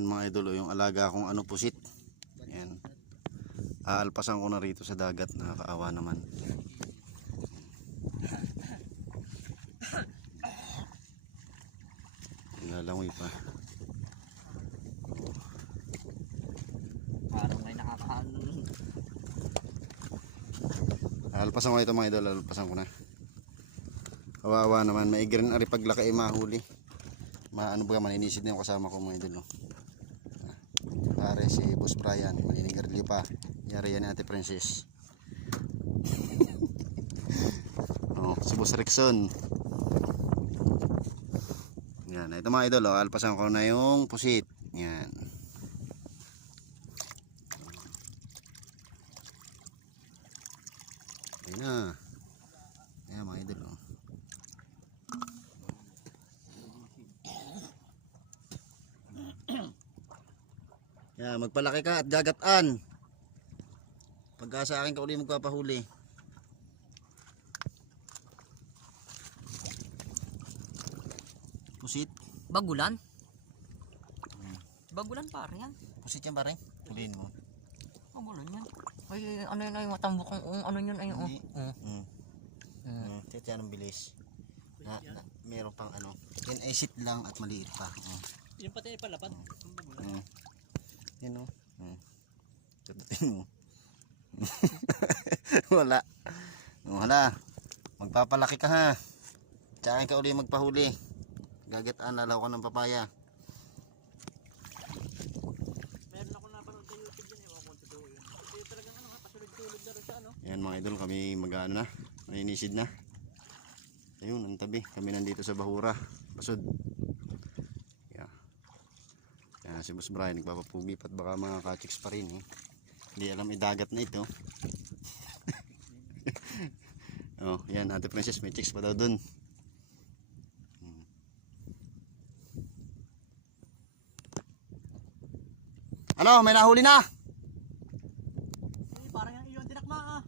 Yan mga idol, yung alaga kong ano pusit. Yan. Aalpasan ko na rito sa dagat, nakakaawa naman. Lalangoy pa. Parang may nakakaano. Aalpasan ko na ito mga idol, aalpasan ko na. Kawawa naman, maigir rin ari paglaki ay mahuli. Ano ba maninisid na yung kasama ko mga idol. Pare si Boss Brian, maninigarilyo pa. Yari yan ni Ate Princess. Oh, si Boss Rickson. Yan, ito mga idol, alpasan ko na yung pusit. Yan. Ayun na. Ayan mga idol. Yan, magpalaki ka at gagatan. Pagka sa akin ka uli magpapahuli. Pusit. Bagulan? Bagulan pare yan. Pusit yan pare. Huliin mo. Bagulan yan. Ay, ano yun ay matambok ang ano yun ay Yan ang bilis. Meron pang ano. Yan ay sit lang at maliit pa. Yung pati ay palapad. Yan o. Tututin mo. Wala. Wala. Magpapalaki ka ha. Tsaka ka uli magpahuli. Gagataan, lalaw ka ng papaya. Meron ako napanood sa YouTube din. Ewan ko totoo yun. Kasi talagang ano ha, pasulod-sulod na rin sa ano. Yan mga idol, kami mag-ano na. Maninisid na. Ayun, ang tabi. Kami nandito sa Bahura. Basod. Yeah. Yan si Boss Brian, nagpapapugi pat baka mga kachiks pa rin eh. Hindi alam idagat na ito. Oh, yan Ate Princess, may chicks pa daw dun. Ano, may nahuli na. Parang yung iyon tinakma ah.